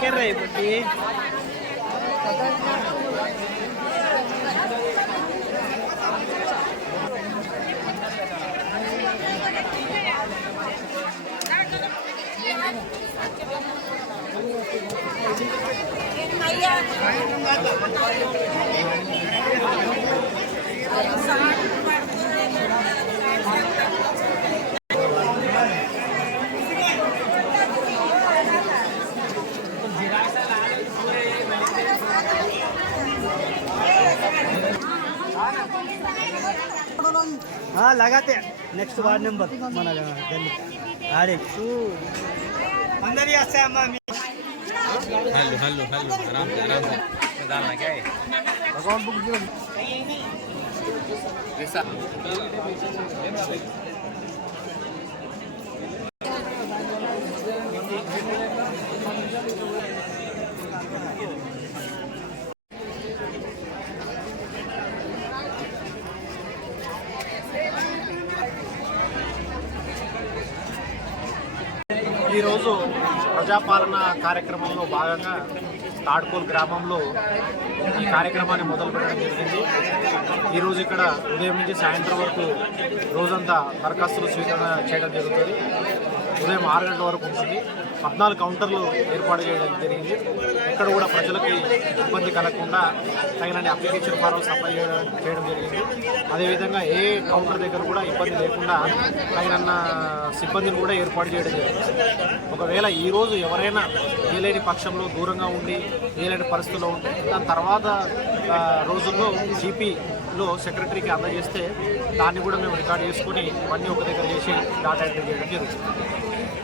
क्या रहे बच्चे हाँ लगाते नेक्स्ट वार्ड नंबर मन गली आड़े अंदर ही आते हैं मामी हेलो हेलो हेलो आराम से डालना क्या है अकाउंट बुक दो ऐसा ఈరోజు ప్రజాపాలన కార్యక్రమంలో భాగంగా తాడ్కోల్ గ్రామంలో ఈ కార్యక్రమాన్ని మొదలుపెట్టడం జరిగింది. ఈరోజు ఇక్కడ ఉదయం నుంచి సాయంత్రం వరకు రోజంతా దరఖాస్తులు స్వీకరణ చేయడం జరుగుతుంది. ఉదయం 6 గంటల వరకు ఉంటుంది. 14 కౌంటర్లు ఏర్పాటు చేయడం జరిగింది. ఇక్కడ కూడా ప్రజలకి ఇబ్బంది కలగకుండా తగినన్ని అప్లికేషన్ ఫారం సప్లై చేయడం జరిగింది. అదేవిధంగా ఏ కౌంటర్ దగ్గర కూడా ఇబ్బంది లేకుండా తగినన్న సిబ్బందిని కూడా ఏర్పాటు చేయడం జరిగింది. ఒకవేళ ఈరోజు ఎవరైనా ఏలేని పక్షంలో దూరంగా ఉండి ఏలేని పరిస్థితుల్లో ఉంటే దాని తర్వాత రోజుల్లో జీపీలో సెక్రటరీకి అందజేస్తే దాన్ని కూడా మేము రికార్డ్ చేసుకుని ఇవన్నీ ఒక దగ్గర చేసి డాటా ఎంట్రీ చేయడం జరుగుతుంది.